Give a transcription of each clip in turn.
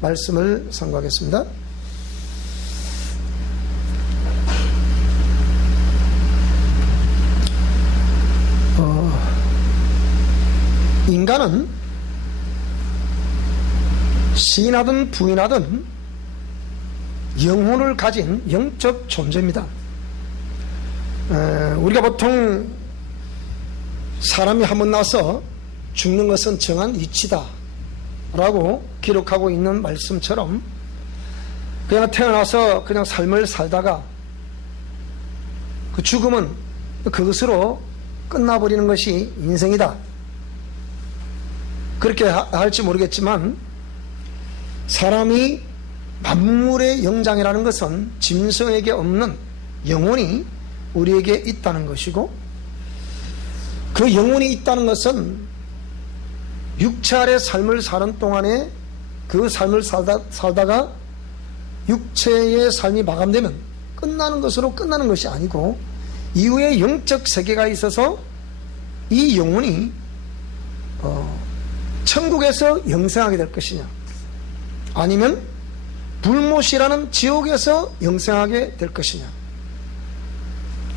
말씀을 선고하겠습니다. 인간은 시인하든 부인하든 영혼을 가진 영적 존재입니다. 우리가 보통 사람이 한번 나서 죽는 것은 정한 이치다 라고 기록하고 있는 말씀처럼 그냥 태어나서 그냥 삶을 살다가 그 죽음은 그것으로 끝나버리는 것이 인생이다, 그렇게 할지 모르겠지만, 사람이 만물의 영장이라는 것은 짐승에게 없는 영혼이 우리에게 있다는 것이고, 그 영혼이 있다는 것은 육체 아래 삶을 사는 동안에 그 삶을 살다가 육체의 삶이 마감되면 끝나는 것으로 끝나는 것이 아니고, 이후에 영적 세계가 있어서 이 영혼이 천국에서 영생하게 될 것이냐, 아니면 불못이라는 지옥에서 영생하게 될 것이냐.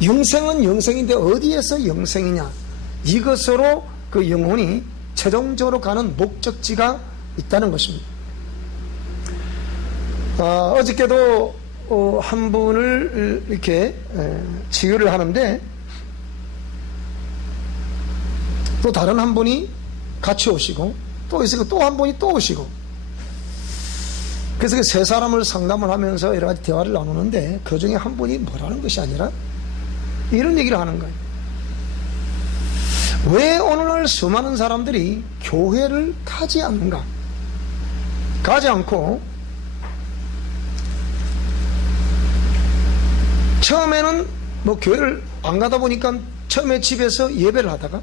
영생은 영생인데 어디에서 영생이냐, 이것으로 그 영혼이 최종적으로 가는 목적지가 있다는 것입니다. 어저께도 한 분을 이렇게 치유를 하는데, 또 다른 한 분이 같이 오시고, 또 있으니까 또 한 분이 또 오시고, 그래서 그 세 사람을 상담을 하면서 여러 가지 대화를 나누는데, 그 중에 한 분이 뭐라는 것이 아니라 이런 얘기를 하는 거예요. 왜 오늘날 수많은 사람들이 교회를 가지 않는가? 가지 않고 처음에는 뭐 교회를 안 가다 보니까 처음에 집에서 예배를 하다가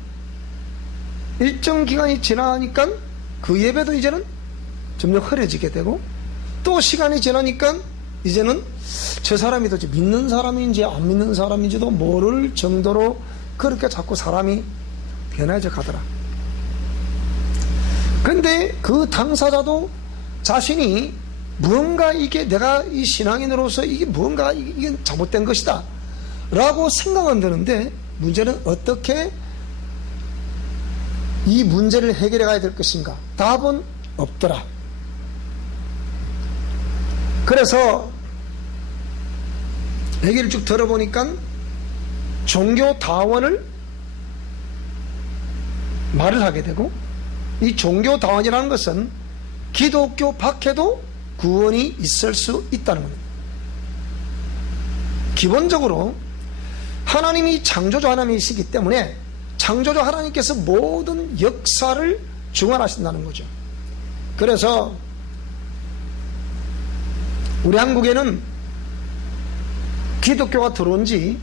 일정 기간이 지나니까 그 예배도 이제는 점점 흐려지게 되고, 또 시간이 지나니까 이제는 저 사람이 도대체 믿는 사람인지 안 믿는 사람인지도 모를 정도로 그렇게 자꾸 사람이 변해져 가더라. 근데 그 당사자도 자신이 무언가 이게 내가 이 신앙인으로서 이게 무언가 이게 잘못된 것이다 라고 생각은 드는데, 문제는 어떻게 이 문제를 해결해 가야 될 것인가? 답은 없더라. 그래서 얘기를 쭉 들어보니까 종교다원을 말을 하게 되고, 이 종교다원이라는 것은 기독교 밖에도 구원이 있을 수 있다는 겁니다. 기본적으로 하나님이 창조주 하나님이시기 때문에 창조주 하나님께서 모든 역사를 주관하신다는 거죠. 그래서 우리 한국에는 기독교가 들어온 지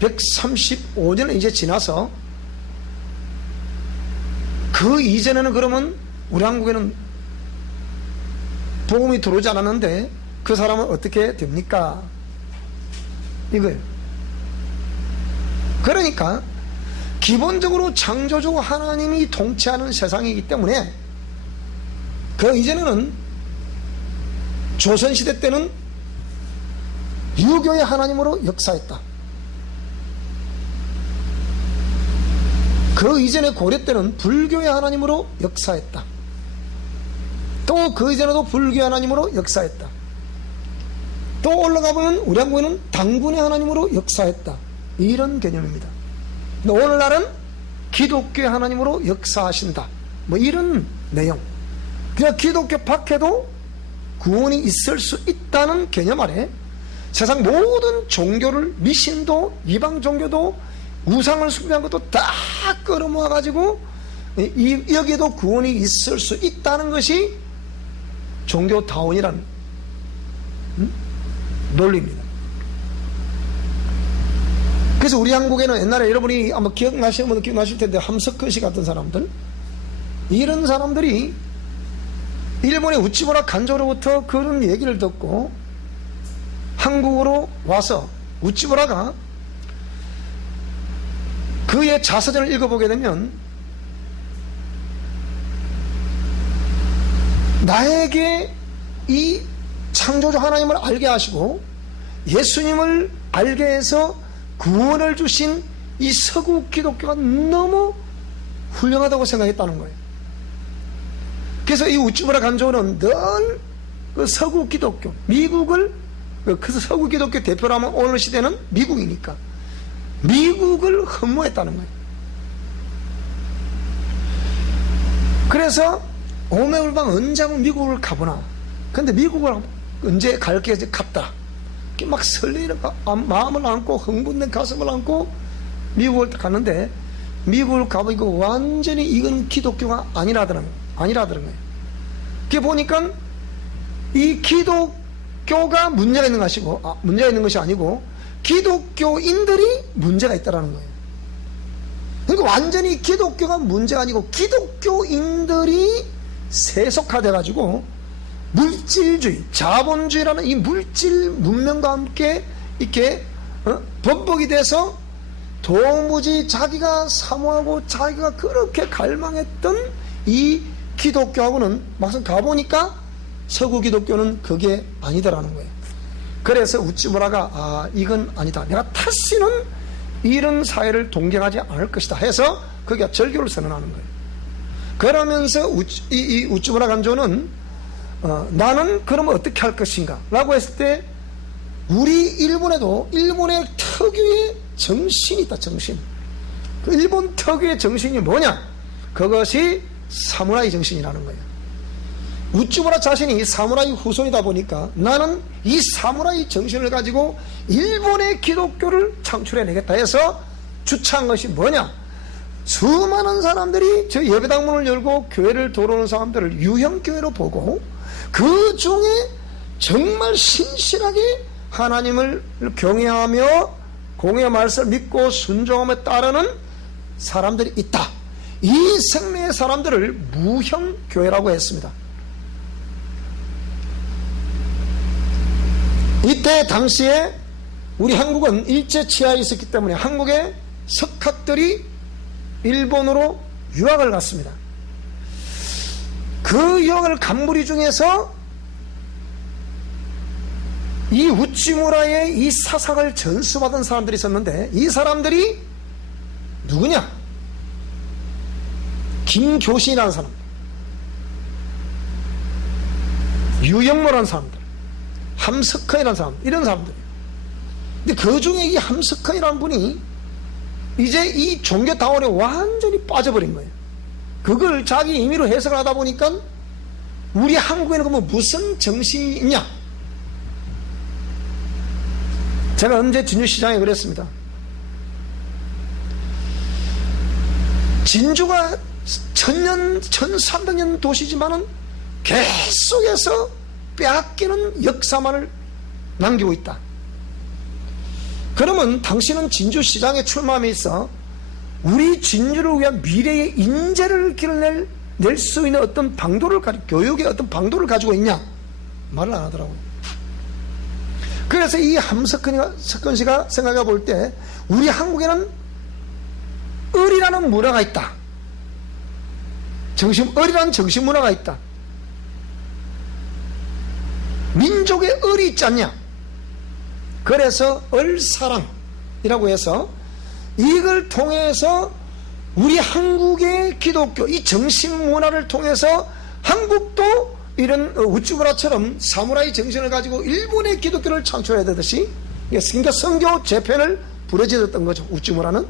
135년을 이제 지나서, 그 이전에는 그러면 우리 한국에는 복음이 들어오지 않았는데 그 사람은 어떻게 됩니까? 이거예요. 그러니까 기본적으로 창조주 하나님이 통치하는 세상이기 때문에, 그 이전에는 조선시대 때는 유교의 하나님으로 역사했다. 그 이전에 고려 때는 불교의 하나님으로 역사했다. 또 그 이전에도 불교의 하나님으로 역사했다. 또 올라가 보면 우리 한국에는 당군의 하나님으로 역사했다. 이런 개념입니다. 근데 오늘날은 기독교의 하나님으로 역사하신다, 뭐 이런 내용. 그러니까 기독교 밖에도 구원이 있을 수 있다는 개념 아래 세상 모든 종교를, 미신도 이방 종교도 우상을 숭배한 것도 다 끌어모아 가지고 여기에도 구원이 있을 수 있다는 것이 종교다원이라는 논리입니다. 그래서 우리 한국에는 옛날에 여러분이 아마 기억나시는 분은 기억나실 텐데, 함석헌 씨 같은 사람들, 이런 사람들이 일본의 우찌무라 간조로부터 그런 얘기를 듣고 한국으로 와서, 우찌무라가 그의 자서전을 읽어보게 되면 나에게 이 창조주 하나님을 알게 하시고 예수님을 알게 해서 구원을 주신 이 서구 기독교가 너무 훌륭하다고 생각했다는 거예요. 그래서 이 우찌무라 간조는 늘 그 서구 기독교, 미국을, 그 서구 기독교 대표라면 오늘 시대는 미국이니까 미국을 흠모했다는 거예요. 그래서 오매울방 언제 한번 미국을 가보나. 근데 미국을 언제 갈게 갔다. 막 설레는 마음을 안고 흥분된 가슴을 안고 미국을 갔는데 미국을 가보니까 완전히 이건 기독교가 아니라더라는 거예요. 그게 보니까 이 기독교가 문제가 있는 것이 아니고 기독교인들이 문제가 있다라는 거예요. 그러니까 완전히 기독교가 문제가 아니고 기독교인들이 세속화돼 가지고 물질주의, 자본주의라는 이 물질 문명과 함께 이렇게 번복이 돼서 도무지 자기가 사모하고 자기가 그렇게 갈망했던 이 기독교하고는 막상 가보니까 서구 기독교는 그게 아니더라는 거예요. 그래서 우찌무라가 이건 아니다. 내가 다시는 이런 사회를 동경하지 않을 것이다 해서 거기가 절교를 선언하는 거예요. 그러면서 이 우찌무라 간조는 나는 그러면 어떻게 할 것인가 라고 했을 때 우리 일본에도 일본의 특유의 정신이 있다. 정신. 그 일본 특유의 정신이 뭐냐? 그것이 사무라이 정신이라는 거예요. 우찌무라 자신이 사무라이 후손이다 보니까 나는 이 사무라이 정신을 가지고 일본의 기독교를 창출해내겠다 해서 주창한 것이 뭐냐? 수많은 사람들이 저 예배당문을 열고 교회를 돌아오는 사람들을 유형교회로 보고 그 중에 정말 신실하게 하나님을 경외하며 공의 말씀을 믿고 순종하며 따르는 사람들이 있다. 이 생명의 사람들을 무형교회라고 했습니다. 이때 당시에 우리 한국은 일제 치하에 있었기 때문에 한국의 석학들이 일본으로 유학을 갔습니다. 그 유학을 간 무리 중에서 이 우찌무라의 이 사상을 전수받은 사람들이 있었는데 이 사람들이 누구냐? 김교신이라는 사람, 유영모라는 사람들, 함석헌이라는 사람, 이런 사람들이에요. 근데 그 중에 이 함석헌이라는 분이 이제 이 종교 다원에 완전히 빠져버린 거예요. 그걸 자기 임의로 해석을 하다 보니까 우리 한국에는 그러면 무슨 정신이 있냐? 제가 언제 진주시장에 그랬습니다. 진주가 1300년 도시지만은 계속해서 빼앗기는 역사만을 남기고 있다. 그러면 당신은 진주시장에 출마함에 있어 우리 진주를 위한 미래의 인재를 길러낼 수 있는 어떤 방도를 교육의 어떤 방도를 가지고 있냐? 말을 안 하더라고요. 그래서 이 함석헌 씨가 생각해 볼 때 우리 한국에는 을이라는 문화가 있다. 을이라는 정신 문화가 있다. 민족의 을이 있지 않냐? 그래서 을사랑이라고 해서 이걸 통해서 우리 한국의 기독교 이 정신 문화를 통해서 한국도 이런 우찌무라처럼 사무라이 정신을 가지고 일본의 기독교를 창출해야 되듯이 그러니까 선교 재편을 부르짖었던 거죠. 우찌무라는.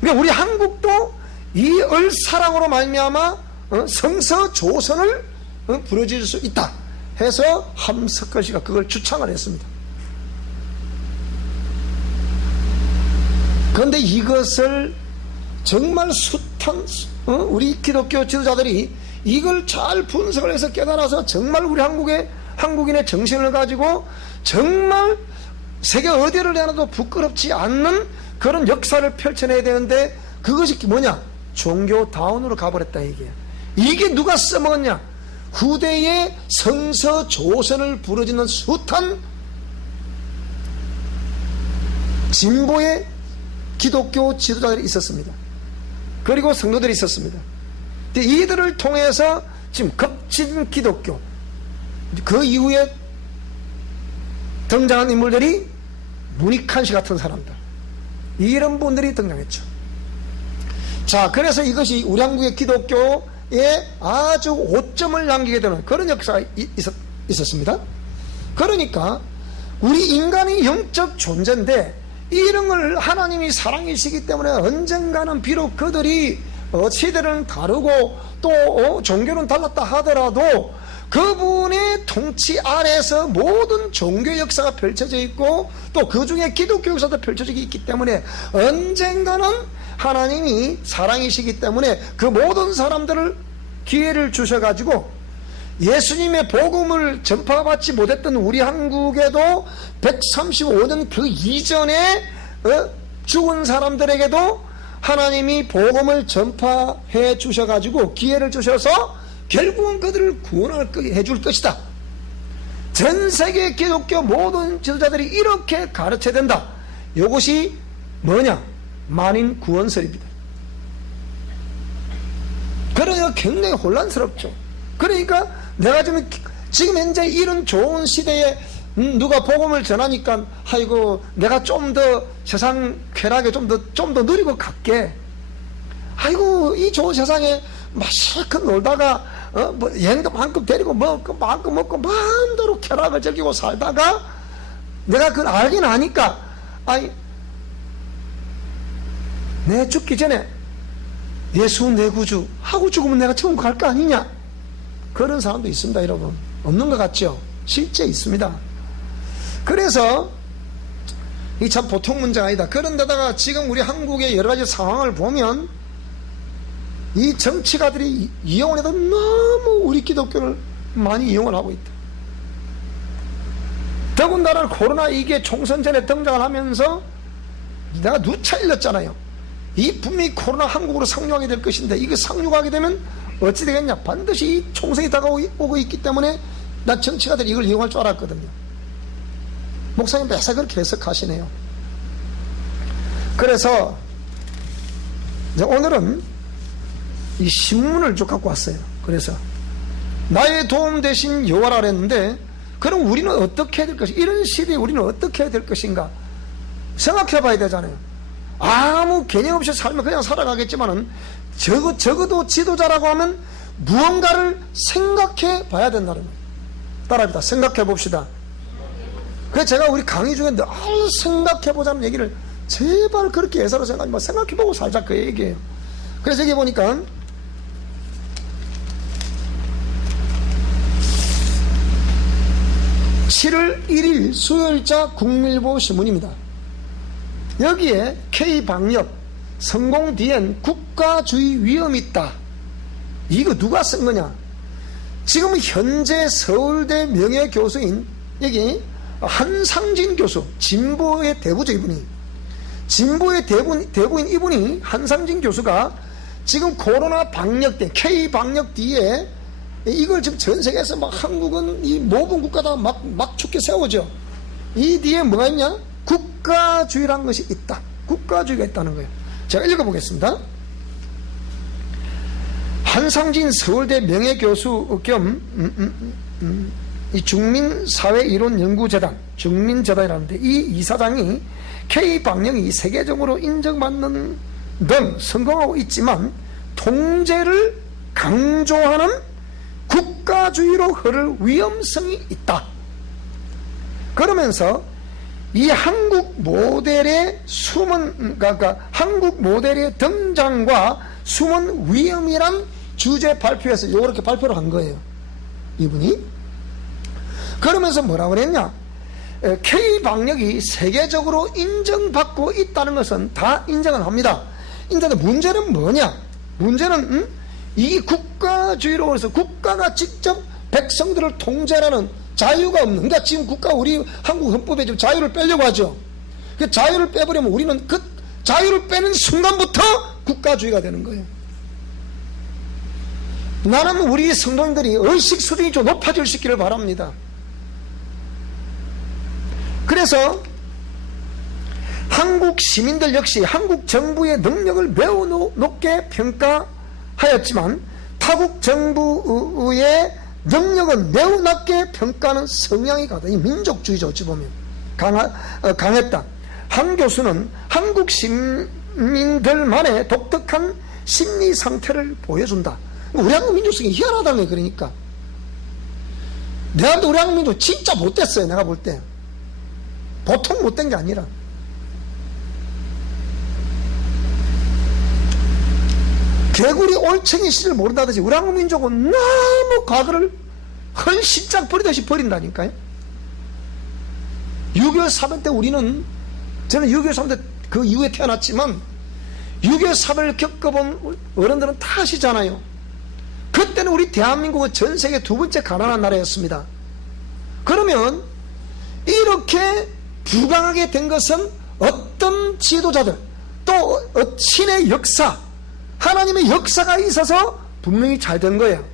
그러니까 우리 한국도 이 을사랑으로 말미암아 성서 조선을 부르짖을 수 있다 해서 함석헌 씨가 그걸 주창을 했습니다. 그런데 이것을 정말 숱한 우리 기독교 지도자들이 이걸 잘 분석을 해서 깨달아서 정말 우리 한국인의 정신을 가지고 정말 세계 어디를 내놔도 부끄럽지 않는 그런 역사를 펼쳐내야 되는데 그것이 뭐냐? 종교다운으로 가버렸다 이게 누가 써먹었냐? 후대의 성서 조선을 부르짖는 숱한 진보의 기독교 지도자들이 있었습니다. 그리고 성도들이 있었습니다. 이들을 통해서 지금 급진 기독교, 그 이후에 등장한 인물들이 문익한 씨 같은 사람들, 이런 분들이 등장했죠. 자, 그래서 이것이 우리 한국의 기독교에 아주 오점을 남기게 되는 그런 역사가 있었습니다. 그러니까 우리 인간이 영적 존재인데 이런 걸 하나님이 사랑이시기 때문에 언젠가는 비록 그들이 시대는 다르고 또 종교는 달랐다 하더라도 그분의 통치 아래에서 모든 종교 역사가 펼쳐져 있고 또 그 중에 기독교 역사도 펼쳐져 있기 때문에 언젠가는 하나님이 사랑이시기 때문에 그 모든 사람들을 기회를 주셔가지고 예수님의 복음을 전파받지 못했던 우리 한국에도 135년 그 이전에 죽은 사람들에게도 하나님이 복음을 전파해 주셔가지고 기회를 주셔서 결국은 그들을 구원해 줄 것이다. 전 세계 기독교 모든 지도자들이 이렇게 가르쳐야 된다. 이것이 뭐냐? 만인 구원설입니다. 그러니까 굉장히 혼란스럽죠. 그러니까 내가 지금 현재 이런 좋은 시대에 누가 복음을 전하니까 아이고 내가 좀 더 세상 쾌락에 좀 더 누리고 갈게. 아이고 이 좋은 세상에 막 실컷 놀다가 뭐 여행도 마음껏 데리고 마음껏 먹고 마음대로 쾌락을 즐기고 살다가 내가 그걸 알긴 아니까 아니 내 죽기 전에 예수 내 구주 하고 죽으면 내가 천국 갈 거 아니냐. 그런 사람도 있습니다. 여러분 없는 것 같죠? 실제 있습니다. 그래서 이 참 보통 문제가 아니다. 그런데다가 지금 우리 한국의 여러 가지 상황을 보면 이 정치가들이 이용을 해도 너무 우리 기독교를 많이 이용을 하고 있다. 더군다나 코로나 이게 총선 전에 등장을 하면서 내가 누차 일렀잖아요. 이 분명히 코로나 한국으로 상륙하게 될 것인데 이게 상륙하게 되면 어찌 되겠냐. 반드시 이 총선이 다가오고 있기 때문에 난 정치가들이 이걸 이용할 줄 알았거든요. 목사님 매사 그렇게 해석하시네요. 그래서 이제 오늘은 이 신문을 쭉 갖고 왔어요. 그래서 나의 도움 대신 여호와라 그랬는데 그럼 우리는 어떻게 해야 될 것인가? 이런 시대에 우리는 어떻게 해야 될 것인가? 생각해 봐야 되잖아요. 아무 개념 없이 살면 그냥 살아가겠지만은 적어도 지도자라고 하면 무언가를 생각해 봐야 된다는 거예요. 따라합니다. 생각해 봅시다. 그래서 제가 우리 강의 중에 늘 생각해 보자는 얘기를 제발 그렇게 예사로 생각해 보고 살자 그 얘기예요. 그래서 여기 보니까 7월 1일 수요일자 국민일보 신문입니다. 여기에 K방역 성공 뒤엔 국가주의 위험이 있다. 이거 누가 쓴 거냐? 지금 현재 서울대 명예교수인 여기 한상진 교수, 진보의 대부죠. 이분이 진보의 대부인 이분이 한상진 교수가 지금 코로나 방역 때 K방역 뒤에 이걸 지금 전 세계에서 막 한국은 이 모든 국가다 막 죽게 세우죠. 이 뒤에 뭐가 있냐? 국가주의라는 것이 있다. 국가주의가 있다는 거예요. 제가 읽어보겠습니다. 한상진 서울대 명예교수 겸 이 중민사회이론연구재단 중민재단이라는데 이 이사장이 K방역이 세계적으로 인정받는 등 성공하고 있지만 통제를 강조하는 국가주의로 흐를 위험성이 있다. 그러면서 이 한국 모델의 한국 모델의 등장과 숨은 위험이란 주제 발표에서 이렇게 발표를 한 거예요. 이분이. 그러면서 뭐라고 그랬냐? K방역이 세계적으로 인정받고 있다는 것은 다 인정을 합니다. 인정데 문제는 뭐냐? 문제는 이 국가주의로 해서 국가가 직접 백성들을 통제하는 자유가 없는, 그러니까 지금 우리 한국 헌법에 지금 자유를 빼려고 하죠. 그 자유를 빼버리면 우리는 그 자유를 빼는 순간부터 국가주의가 되는 거예요. 나는 우리 성도님들이 의식 수준이 좀 높아질 수 있기를 바랍니다. 그래서 한국 시민들 역시 한국 정부의 능력을 매우 높게 평가하였지만 타국 정부의 능력은 매우 낮게 평가하는 성향이 강하다. 이 민족주의죠. 어찌 보면 강했다. 한 교수는 한국 시민들만의 독특한 심리 상태를 보여준다. 우리 한국 민족성이 희한하다는 거예요. 그러니까 내가 볼 때 우리 한국 민족 진짜 못됐어요. 내가 볼 때 보통 못된 게 아니라 개구리 올챙이 씨를 모른다든지 우리 한국 민족은 너무 과거를 헌신짝 버리듯이 버린다니까요. 6.25 사변 때 우리는, 저는 6.25 사변 때 그 이후에 태어났지만 6.25 사변을 겪어본 어른들은 다 아시잖아요. 그때는 우리 대한민국은 전 세계 두 번째 가난한 나라였습니다. 그러면 이렇게 부강하게 된 것은 어떤 지도자들 또 신의 역사, 하나님의 역사가 있어서 분명히 잘 된 거예요.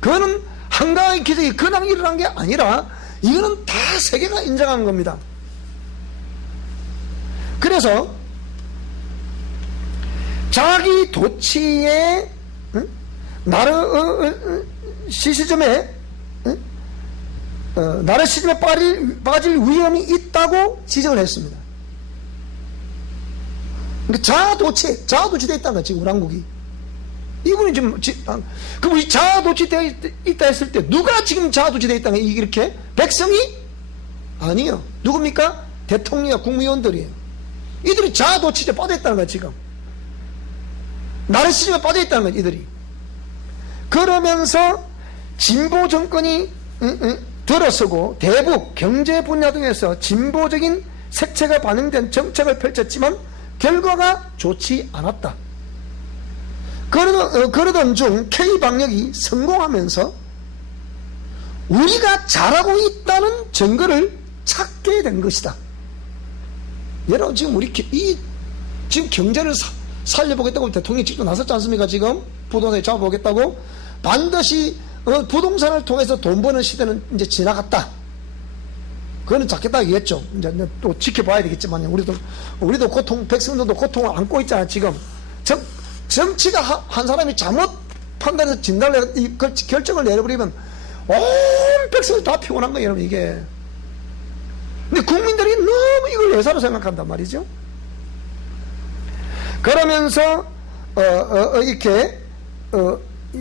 그거는 한가하게 기적이 그냥 일어난 게 아니라 이거는 다 세계가 인정한 겁니다. 그래서 자기 도치의 나르시즘에 나르시즘에 빠질 위험이 있다고 지적을 했습니다. 그러니까 자아도취되어 있다는 거지, 우리 한국이. 이분이 지금, 그럼 이 자아도취되어 있다 했을 때, 누가 지금 자아도취되어 있다는 거예요? 이렇게? 백성이? 아니요. 누굽니까? 대통령, 국무위원들이에요. 이들이 자아도취에 빠져있다는 거야, 지금. 나르시즘에 빠져있다는 거야, 이들이. 그러면서, 진보 정권이, 들어서고, 대북, 경제 분야 등에서 진보적인 색채가 반영된 정책을 펼쳤지만, 결과가 좋지 않았다. 그러던 중 K방역이 성공하면서 우리가 잘하고 있다는 증거를 찾게 된 것이다. 여러분, 지금 지금 경제를 살려보겠다고 대통령이 직접 나섰지 않습니까? 지금 부동산에 잡아보겠다고. 반드시 부동산을 통해서 돈 버는 시대는 이제 지나갔다. 그거는 작겠다 얘기했죠. 이제 또 지켜봐야 되겠지만, 우리도 고통, 백성들도 고통을 안고 있잖아요, 지금. 정치가 한 사람이 잘못 판단해서 진단을, 결정을 내려버리면, 온 백성이 다 피곤한 거예요, 여러분, 이게. 근데 국민들이 너무 이걸 예사로 생각한단 말이죠. 그러면서, 이렇게,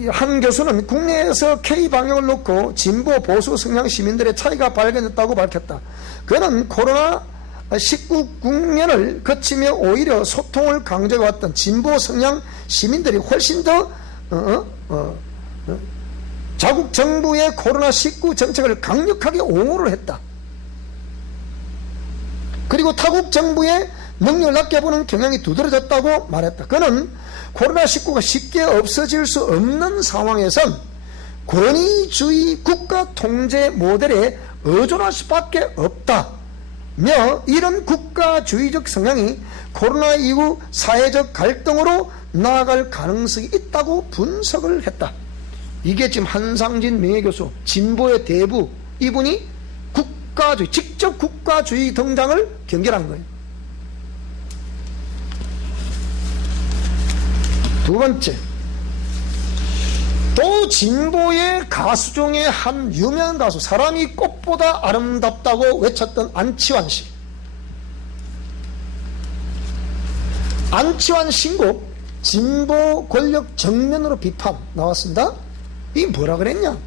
한 교수는 국내에서 K방역을 놓고 진보 보수 성향 시민들의 차이가 발견됐다고 밝혔다. 그는 코로나19 국면을 거치며 오히려 소통을 강조해왔던 진보 성향 시민들이 훨씬 더 자국 정부의 코로나19 정책을 강력하게 옹호를 했다. 그리고 타국 정부의 능력을 낮게 보는 경향이 두드러졌다고 말했다. 그는 코로나19가 쉽게 없어질 수 없는 상황에선 권위주의 국가 통제 모델에 의존할 수밖에 없다며, 이런 국가주의적 성향이 코로나 이후 사회적 갈등으로 나아갈 가능성이 있다고 분석을 했다. 이게 지금 한상진 명예교수, 진보의 대부, 이분이 직접 국가주의 등장을 경계한 거예요. 두 번째, 또 진보의 가수 중에 한 유명한 가수, 사람이 꽃보다 아름답다고 외쳤던 안치환 씨. 안치환 신곡 진보 권력 정면으로 비판 나왔습니다. 이게 뭐라 그랬냐?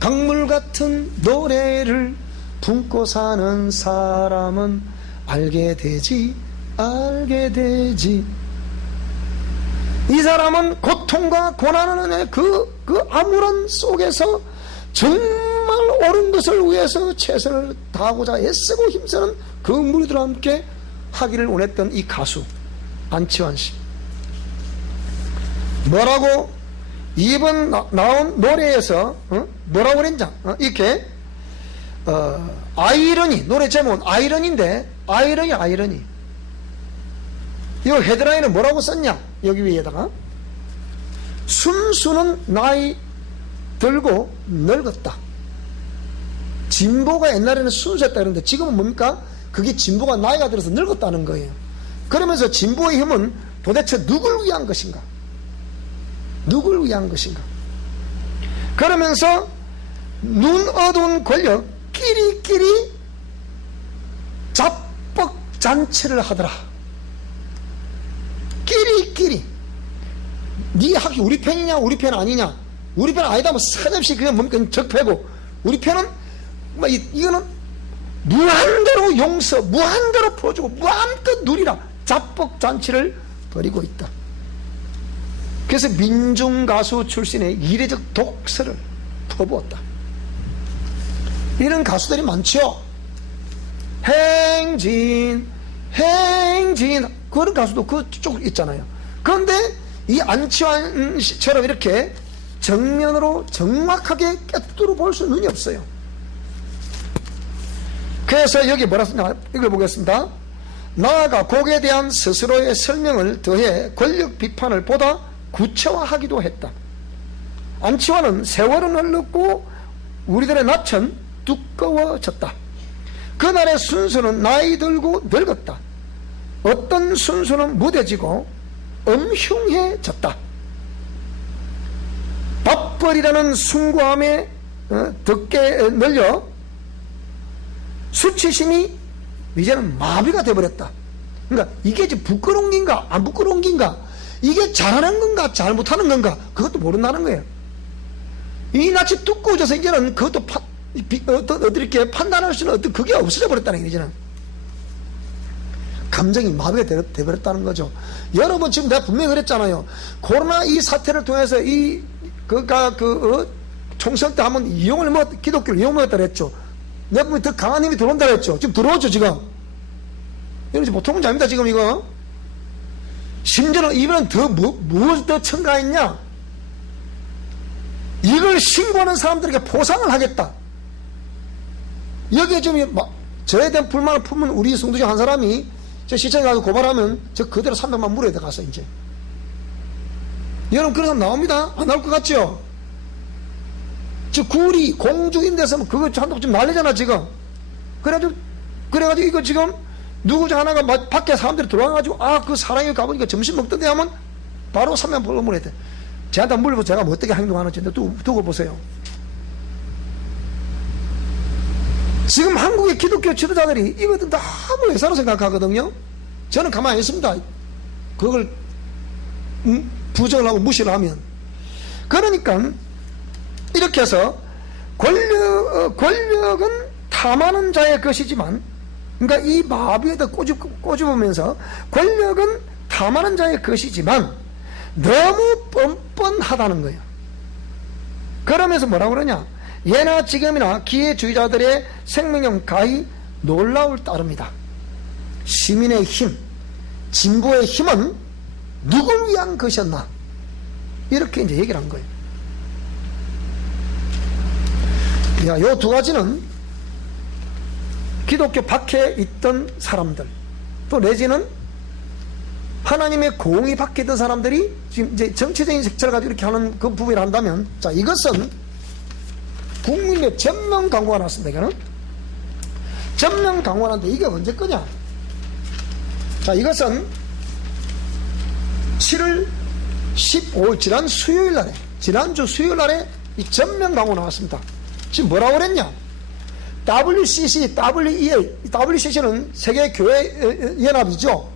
강물 같은 노래를 품고 사는 사람은 알게 되지. 이 사람은 고통과 고난의 그 암울한 속에서 정말 옳은 것을 위해서 최선을 다하고자 애쓰고 힘쓰는 그 무리들과 함께 하기를 원했던 이 가수 안치환 씨. 뭐라고 이번 나온 노래에서 뭐라고 그랬냐? 이렇게 아이러니, 노래 제목은 아이러니인데, 아이러니. 이 헤드라인은 뭐라고 썼냐? 여기 위에다가 순수는 나이 들고 늙었다. 진보가 옛날에는 순수했다 그러는데 지금은 뭡니까? 그게 진보가 나이가 들어서 늙었다는 거예요. 그러면서 진보의 힘은 도대체 누굴 위한 것인가? 그러면서 눈 어두운 권력 끼리끼리 잡벅잔치를 하더라. 끼리끼리. 네 학이 우리 편이냐 우리 편 아니냐, 우리 편 아니다 뭐 사정없이 그냥 뭡니까 적폐고, 우리 편은 뭐 이거는 무한대로 용서, 무한대로 풀어주고 무한껏 누리라 잡벅잔치를 벌이고 있다. 그래서 민중가수 출신의 이례적 독서를 퍼부었다. 이런 가수들이 많죠. 행진 그런 가수도 그쪽 있잖아요. 그런데 이 안치환 씨처럼 이렇게 정면으로 정확하게 꿰뚫어 볼 수 눈이 없어요. 그래서 여기 뭐라 쓰냐 읽어보겠습니다. 나아가 곡에 대한 스스로의 설명을 더해 권력 비판을 보다 구체화하기도 했다. 안치환은 세월은 흘렀고 우리들의 낯은 두꺼워졌다. 그날의 순수는 나이 들고 늙었다. 어떤 순수는 무뎌지고 엄흉해졌다. 밥벌이라는 숭고함에 덕게 늘려 수치심이 이제는 마비가 되어버렸다. 그러니까 이게 지금 부끄러운 긴가 안 부끄러운 긴가, 이게 잘하는 건가 잘못하는 건가, 그것도 모른다는 거예요. 이 낯이 두꺼워져서 이제는 그것도 어떻게 판단할 수 있는 어떤 그게 없어져 버렸다는 거예요. 이제는 감정이 마비가 되어버렸다는 거죠. 여러분 지금 내가 분명히 그랬잖아요. 코로나 이 사태를 통해서 총선 때 한번 기독교를 이용했다 그랬죠. 내가 보면 더 강한 힘이 들어온다 그랬죠. 지금 들어오죠 지금. 이거 보통 문제 아닙니다 지금 이거. 심지어는 이번엔 무엇을 더 첨가했냐, 이걸 신고하는 사람들에게 포상을 하겠다. 여기에 좀 저에 대한 불만을 품은 우리 성도 중 한 사람이 저 시청에 가서 고발하면 저 그대로 300만 물어야 돼 가서 이제. 여러분 그런 사람 나옵니다. 안 나올 것 같죠? 저 구리 공주인 데서 그거 한독 좀 난리잖아 지금. 그래가지고 이거 지금 누구 중 하나가 밖에 사람들이 들어와가지고 그 사랑에 가보니까 점심 먹던데 하면 바로 300만 물어야 돼. 저한테 물어보고 제가 뭐 어떻게 행동하는지 두고 보세요. 지금 한국의 기독교 지도자들이 이것도 너무 외사로 생각하거든요. 저는 가만히 있습니다. 그걸 부정을 하고 무시를 하면. 그러니까 이렇게 해서 권력은 탐하는 자의 것이지만, 그러니까 이 마비에다 꼬집으면서 권력은 탐하는 자의 것이지만 너무 뻔뻔하다는 거예요. 그러면서 뭐라고 그러냐, 예나 지금이나 기회주의자들의 생명력 가히 놀라울 따릅니다. 시민의 힘, 진보의 힘은 누굴 위한 것이었나, 이렇게 이제 얘기를 한 거예요. 요 두 가지는 기독교 밖에 있던 사람들, 또 내지는 하나님의 공의 밖에 있던 사람들이 지금 이제 정치적인 색채를 가지고 이렇게 하는 그 부분을 한다면, 자, 이것은 국민의 전면 광고가 나왔습니다. 이거는 전면 광고하는데 이게 언제 거냐? 자, 이것은 7월 15일 지난주 수요일 날에 이 전면 광고 나왔습니다. 지금 뭐라고 그랬냐? WCC, WEA, WCC는 세계교회연합이죠.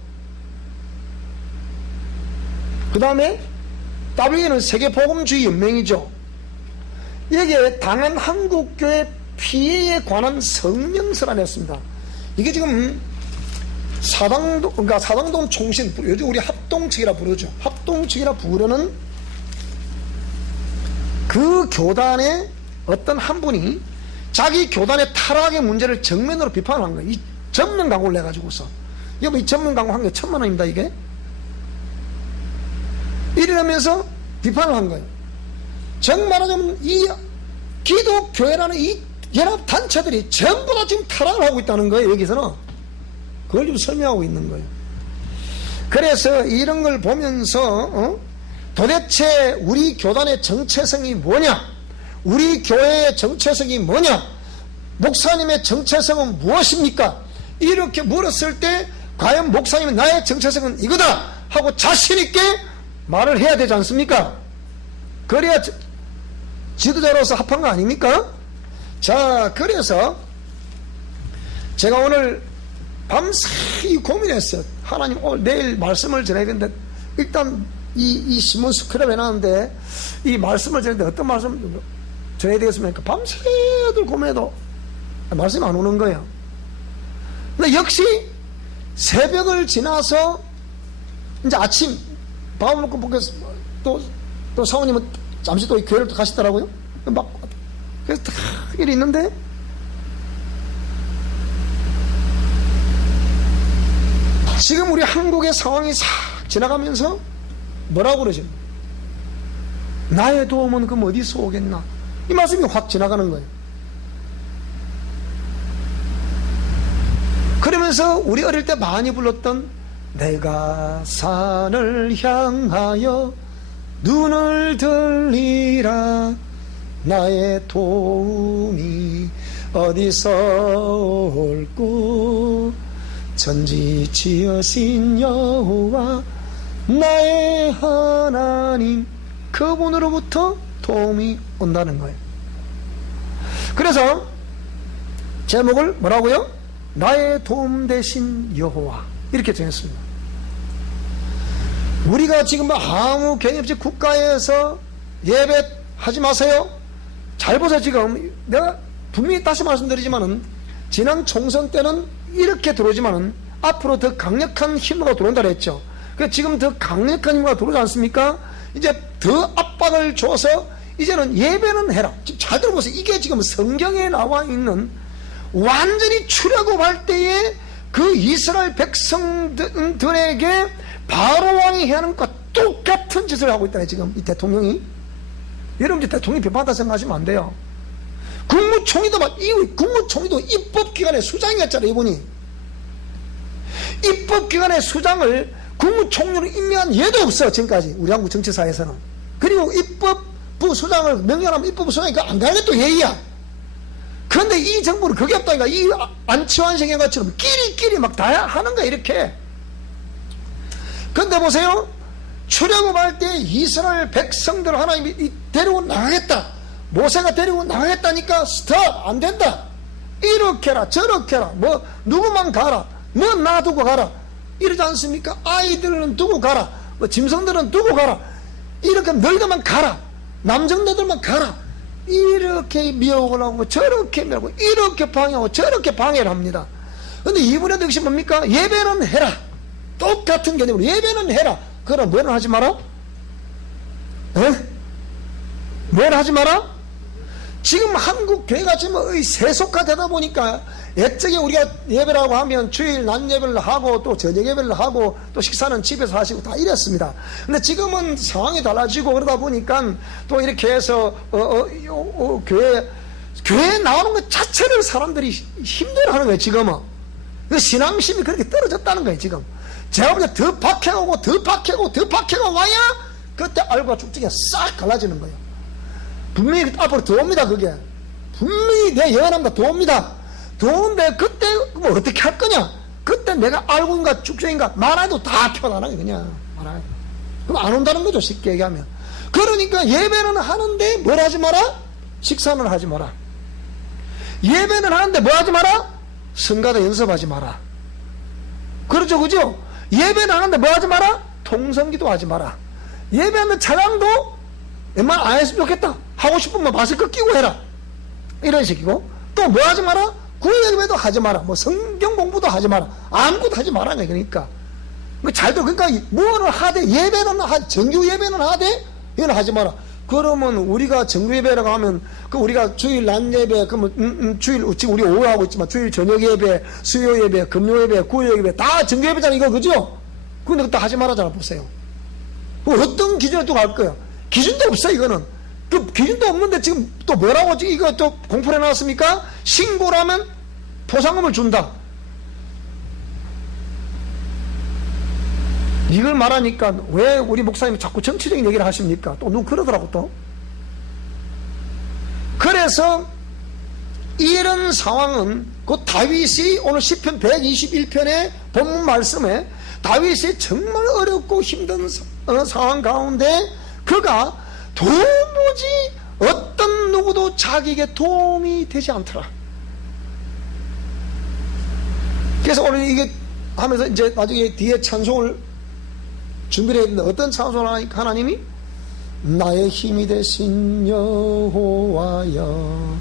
그 다음에 WEA는 세계복음주의연맹이죠. 여기에 당한 한국교회 피해에 관한 성명서를 냈습니다. 이게 지금 사당동 총신, 요즘 우리 합동측이라 부르죠. 합동측이라 부르는 그 교단의 어떤 한 분이 자기 교단의 타락의 문제를 정면으로 비판을 한 거예요. 이 전면 광고를 내가지고서. 여러분, 이 전면 광고 한 게 1,000,000원입니다, 이게. 이러면서 비판을 한 거예요. 정말 말하자면 이 기독교회라는 이 연합단체들이 전부 다 지금 타락을 하고 있다는 거예요, 여기서는. 그걸 좀 설명하고 있는 거예요. 그래서 이런 걸 보면서 도대체 우리 교단의 정체성이 뭐냐, 우리 교회의 정체성이 뭐냐, 목사님의 정체성은 무엇입니까? 이렇게 물었을 때 과연 목사님은 나의 정체성은 이거다 하고 자신있게 말을 해야 되지 않습니까? 그래야 지도자로서 합한 거 아닙니까? 자, 그래서 제가 오늘 밤새 고민했어요. 하나님 오늘 내일 말씀을 전해야 되는데 일단 이 신문 스크랩 해놨는데 이 말씀을 전했는데 어떤 말씀 전해야 되겠습니까? 밤새들 고민해도 말씀이 안 오는 거예요. 근데 역시 새벽을 지나서 이제 아침 밥을 먹고 또 사모님은 잠시 또 교회를 또 가시더라고요. 막 그래서 딱 일이 있는데 지금 우리 한국의 상황이 싹 지나가면서 뭐라고 그러죠? 나의 도움은 그럼 어디서 오겠나? 이 말씀이 확 지나가는 거예요. 그러면서 우리 어릴 때 많이 불렀던 내가 산을 향하여 눈을 들리라 나의 도움이 어디서 올꼬 천지 지으신 여호와 나의 하나님 그분으로부터 도움이 온다는 거예요. 그래서 제목을 뭐라고요? 나의 도움 되신 여호와 이렇게 정했습니다. 우리가 지금 아무 개념 없이 국가에서 예배하지 마세요. 잘 보세요. 지금 내가 분명히 다시 말씀드리지만은 지난 총선 때는 이렇게 들어오지만은 앞으로 더 강력한 힘으로 들어온다 그랬죠. 그래서 지금 더 강력한 힘으로 들어오지 않습니까? 이제 더 압박을 줘서 이제는 예배는 해라. 지금 잘 들어보세요. 이게 지금 성경에 나와 있는 완전히 출애굽할 때에 그 이스라엘 백성들에게 바로 왕이 해야 하는 것과 똑같은 짓을 하고 있다. 지금 이 대통령이. 여러분 이제 대통령이 비판한다 생각하시면 안 돼요. 국무총리도 국무총리도 입법기관의 수장이었잖아요. 이분이 입법기관의 수장을 국무총리로 임명한 예도 없어요. 지금까지 우리 한국 정치사에서는. 그리고 입법부 수장을 명령하면 입법부 수장이 안 가는 게 또 예의야. 그런데 이 정부는 그게 없다니까. 이 안치환 것처럼 끼리끼리 막 다 하는 거야 이렇게. 그런데 보세요. 출애굽할 때 이스라엘 백성들 하나님이 데리고 나가겠다. 모세가 데리고 나가겠다니까 스탑 안 된다. 이렇게 해라 저렇게 해라. 뭐 누구만 가라. 뭐 놔두고 가라. 이러지 않습니까? 아이들은 두고 가라. 뭐 짐승들은 두고 가라. 이렇게 너희들만 가라. 남정네들만 가라. 이렇게 미혹을 하고 저렇게 미혹하고 이렇게 방해하고 저렇게 방해를 합니다. 근데 이분의 뜻이 뭡니까? 예배는 해라. 똑같은 개념으로 예배는 해라. 그럼 뭐는 하지 마라? 뭐는 하지 마라? 지금 한국 교회가 지금 세속화되다 보니까 옛적에 우리가 예배라고 하면 주일 낮 예배를 하고 또 저녁 예배를 하고 또 식사는 집에서 하시고 다 이랬습니다. 근데 지금은 상황이 달라지고 그러다 보니까 또 이렇게 해서 교회에 나오는 것 자체를 사람들이 힘들어하는 거예요. 지금은 신앙심이 그렇게 떨어졌다는 거예요. 지금 제가 볼 때 더 박해오고 더 박해오고 더 박해가 와야 그때 알과 죽지가 싹 갈라지는 거예요. 분명히 앞으로 더 옵니다. 그게 분명히 내 예언합니다. 더 옵니다. 더 오는데 그때 뭐 어떻게 할 거냐? 그때 내가 알고인가 죽정인가 말해도 다 표현하는 거예요. 그냥 말해. 그럼 안 온다는 거죠. 쉽게 얘기하면. 그러니까 예배는 하는데 뭘 하지 마라? 식사는 하지 마라. 예배는 하는데 뭐 하지 마라? 성가대 연습하지 마라. 그렇죠. 그죠? 예배는 하는데 뭐 하지 마라? 통성기도 하지 마라. 예배하면 찬양도 웬만하면 안 했으면 좋겠다. 하고 싶으면 마스크 끼고 해라. 이런 식이고 또 뭐 하지 마라? 구예배도 하지 마라. 뭐 성경 공부도 하지 마라. 아무것도 하지 마라. 그러니까 잘들 그러니까 뭐를 하되 예배는 정규 예배는 하되 이건 하지 마라. 그러면 우리가 정규 예배라고 하면 그 우리가 주일 낮 예배 그러면 주일 지금 우리 오후 하고 있지만 주일 저녁 예배, 수요 예배, 금요 예배, 구요 예배 다 정규 예배잖아 이거 그죠? 근데 그때 하지 말아잖아. 보세요. 어떤 기준을 또 갈 거야? 기준도 없어 이거는. 그 기준도 없는데 지금 또 뭐라고 이거 또 공포를 해놨습니까? 신고라면 포상금을 준다. 이걸 말하니까 왜 우리 목사님이 자꾸 정치적인 얘기를 하십니까? 또 누구 그러더라고 또. 그래서 이런 상황은 그 다윗이 오늘 시편 121편의 본문 말씀에 다윗이 정말 어렵고 힘든 상황 가운데 그가 도무지 어떤 누구도 자기에게 도움이 되지 않더라. 그래서 오늘 이게 하면서 이제 나중에 뒤에 찬송을 준비를 했는데, 어떤 찬송을 하니까 하나님이 나의 힘이 되신 여호와여,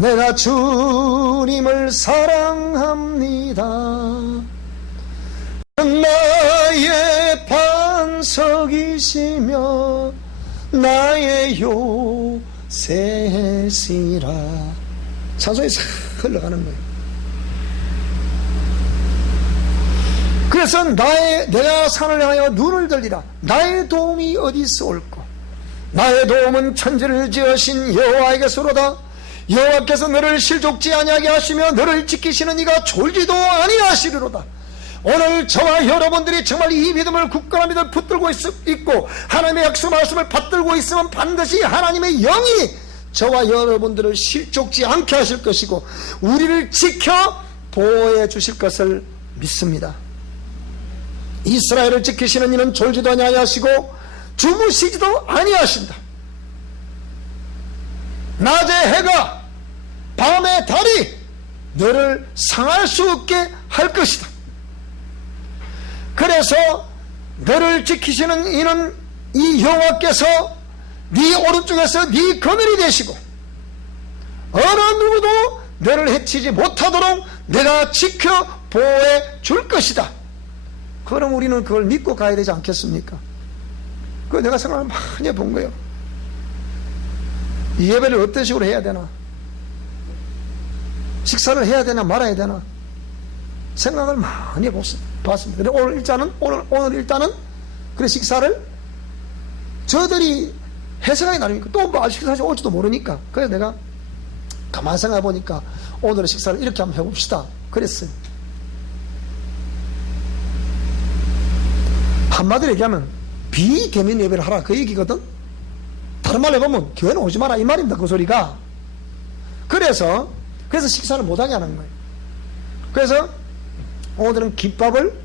내가 주님을 사랑합니다. 나의 반석이시며 나의 요새시라. 찬송이 싹 흘러가는 거예요. 그래서 내가 산을 향하여 눈을 들리라. 나의 도움이 어디서 올꼬? 나의 도움은 천지를 지으신 여호와에게서로다. 여호와께서 너를 실족지 아니하게 하시며 너를 지키시는 이가 졸지도 아니하시리로다. 오늘 저와 여러분들이 정말 이 믿음을 굳건한 믿음을 붙들고 있고 하나님의 약속 말씀을 받들고 있으면 반드시 하나님의 영이 저와 여러분들을 실족지 않게 하실 것이고 우리를 지켜 보호해 주실 것을 믿습니다. 이스라엘을 지키시는 이는 졸지도 아니하시고 주무시지도 아니하신다. 낮에 해가 밤에 달이 너를 상할 수 없게 할 것이다. 그래서 너를 지키시는 이는 이 여호와께서 네 오른쪽에서 네 그늘이 되시고 어느 누구도 너를 해치지 못하도록 내가 지켜 보호해 줄 것이다. 그럼 우리는 그걸 믿고 가야 되지 않겠습니까? 그거 내가 생각을 많이 해본 거예요. 이 예배를 어떤 식으로 해야 되나? 식사를 해야 되나 말아야 되나? 생각을 많이 해봤습니다. 오늘 일단은 그래 식사를 저들이 해석하기 나름이니까 또 뭐 식사하지 올지도 모르니까 그래서 내가 가만히 생각해 보니까 오늘의 식사를 이렇게 한번 해봅시다. 그랬어요. 한마디로 얘기하면 비대면 예배를 하라 그 얘기거든. 다른 말로 해보면 교회는 오지 마라 이 말입니다. 그 소리가. 그래서 식사를 못하게 하는 거예요. 그래서 오늘은 김밥을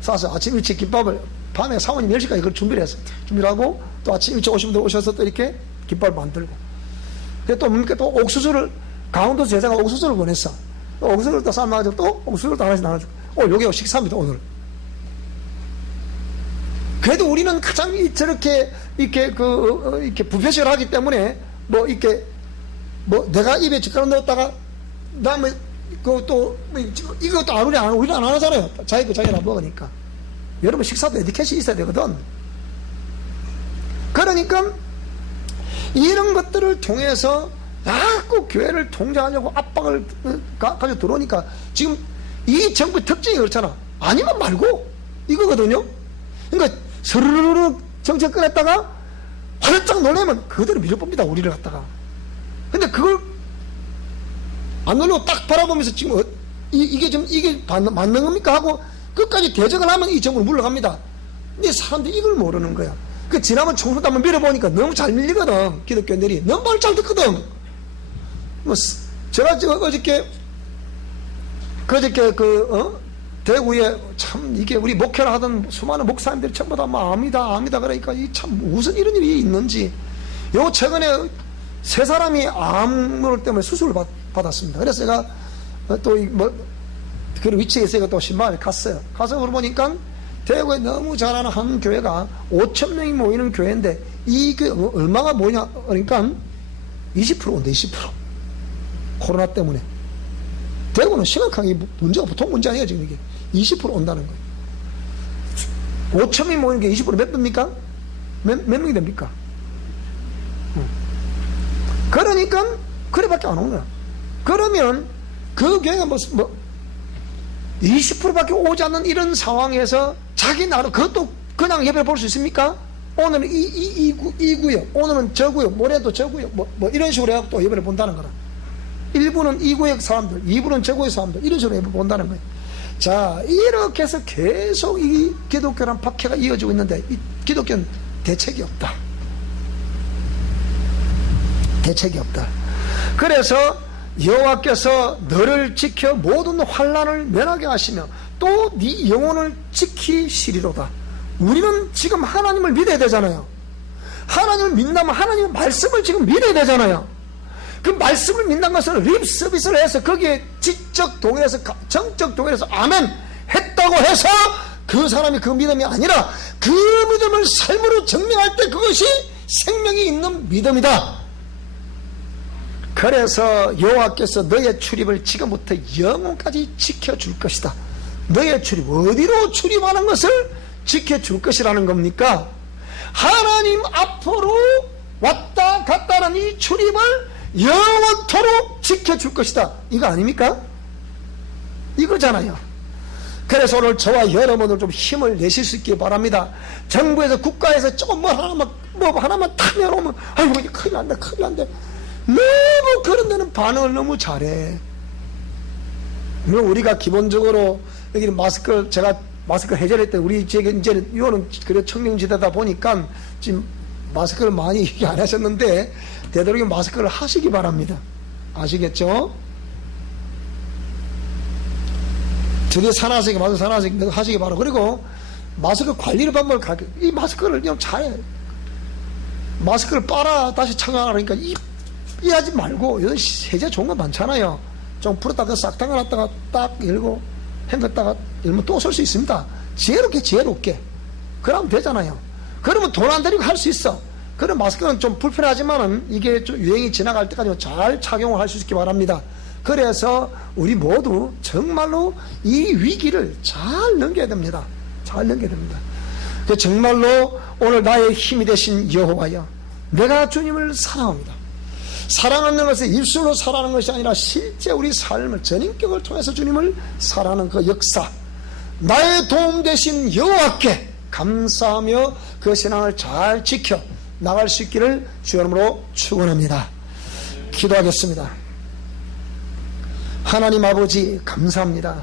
싸서 아침 일찍 김밥을 밤에 사모님 10시까지 그걸 준비를 했어요. 준비를 하고 또 아침 일찍 오신 분들 오셔서 또 이렇게 김밥을 만들고 그리고 또 옥수수를 강원도 제자가 옥수수를 보냈어. 옥수수를 또 삶아가지고 또 옥수수를 또 하나씩 나눠주고 요게 식사입니다 오늘. 그래도 우리는 가장 저렇게 이렇게 부패식을 하기 때문에 내가 입에 젓가락 넣었다가 다음에 또 이것도 우리는 안 하잖아요. 자기 거 자기가 먹으니까. 여러분 식사도 에티켓이 있어야 되거든. 그러니까 이런 것들을 통해서 자꾸 교회를 통제하려고 압박을 가지고 들어오니까 지금 이 정부의 특징이 그렇잖아. 아니면 말고 이거거든요. 그러니까 스르르르 정책 꺼냈다가 활짝 놀라면 그대로 밀어봅니다. 우리를 갖다가. 근데 그걸 안 놀리고 딱 바라보면서 지금 이게 맞는 겁니까 하고 끝까지 대적을 하면 이 정부는 물러갑니다. 근데 사람들이 이걸 모르는 거야. 지난번 총선 때 한번 밀어보니까 너무 잘 밀리거든. 기독교인들이 너무 말 잘 듣거든. 제가 어저께 대구에 참 이게 우리 목회를 하던 수많은 목사님들이 전부 다 아니다 그러니까 참 무슨 이런 일이 있는지. 최근에 세 사람이 암 때문에 수술을 받았습니다. 그래서 제가 그런 위치에 있어서 또 신방에 갔어요. 가서 보니까 대구에 너무 잘하는 한 교회가 5,000명이 모이는 교회인데 이게 얼마가 뭐냐 그러니까 20% 온대. 20% 코로나 때문에 대구는 심각하게 문제가 보통 문제 아니에요. 지금 이게 20% 온다는 거예요. 5,000명이 모이는 게 20% 몇 명입니까? 몇 명이 됩니까? 그러니까 그래밖에 안 오는 거야. 그러면 그 교회가 20%밖에 오지 않는 이런 상황에서 자기 나라 그것도 그냥 예배를 볼 수 있습니까? 오늘은 이 구역, 오늘은 저 구역, 모레도 저 구역, 이런 식으로 해서 또 예배를 본다는 거라. 1부는 이 구역 사람들, 2부는 저 구역 사람들, 이런 식으로 예배 본다는 거예요. 자, 이렇게 해서 계속 이 기독교란 박해가 이어지고 있는데 이 기독교는 대책이 없다. 대책이 없다. 그래서 여호와께서 너를 지켜 모든 환난을 면하게 하시며 또 네 영혼을 지키시리로다. 우리는 지금 하나님을 믿어야 되잖아요. 하나님을 믿는다면 하나님의 말씀을 지금 믿어야 되잖아요. 그 말씀을 믿는 것은 립 서비스를 해서 거기에 지적 동의해서 정적 동의해서 아멘 했다고 해서 그 사람이 그 믿음이 아니라 그 믿음을 삶으로 증명할 때 그것이 생명이 있는 믿음이다. 그래서 여호와께서 너의 출입을 지금부터 영원까지 지켜줄 것이다. 너의 출입, 어디로 출입하는 것을 지켜줄 것이라는 겁니까? 하나님 앞으로 왔다 갔다는 이 출입을 영원토록 지켜줄 것이다. 이거 아닙니까? 이거잖아요. 그래서 오늘 저와 여러분들 좀 힘을 내실 수 있기 바랍니다. 정부에서 국가에서 조금 뭐 하나만 탁 내놓으면 아이고 큰일 난다 큰일 난다. 너무 그런 데는 반응을 너무 잘해. 물론 우리가 기본적으로 여기 마스크를 제가 마스크 해제할 때 우리 이제 이거는 그래 청명지대다 보니까 지금 마스크를 많이 얘기 안 하셨는데 되도록 마스크를 하시기 바랍니다. 아시겠죠? 저게 산화색 맞아 산화색 하시기 바라고. 그리고 마스크 관리를 방법을 가르쳐. 이 마스크를 그냥 잘 마스크를 빨아 다시 착용하라니까 이 하지 말고 요즘 세제 좋은 거 많잖아요. 좀 풀었다가 싹 당겨놨다가 딱 열고 헹궜다가 열면 또 쓸 수 있습니다. 지혜롭게 그러면 되잖아요. 그러면 돈 안 들이고 할 수 있어. 그런 마스크는 좀 불편하지만은 이게 좀 유행이 지나갈 때까지 잘 착용을 할 수 있기 바랍니다. 그래서 우리 모두 정말로 이 위기를 잘 넘겨야 됩니다. 잘 넘겨야 됩니다. 정말로 오늘 나의 힘이 되신 여호와여, 내가 주님을 사랑합니다. 사랑하는 것은 입술로 사랑하는 것이 아니라 실제 우리 삶을 전인격을 통해서 주님을 사랑하는 그 역사, 나의 도움 되신 여호와께 감사하며 그 신앙을 잘 지켜 나갈 수 있기를 주 이름으로 축원합니다. 기도하겠습니다. 하나님 아버지 감사합니다.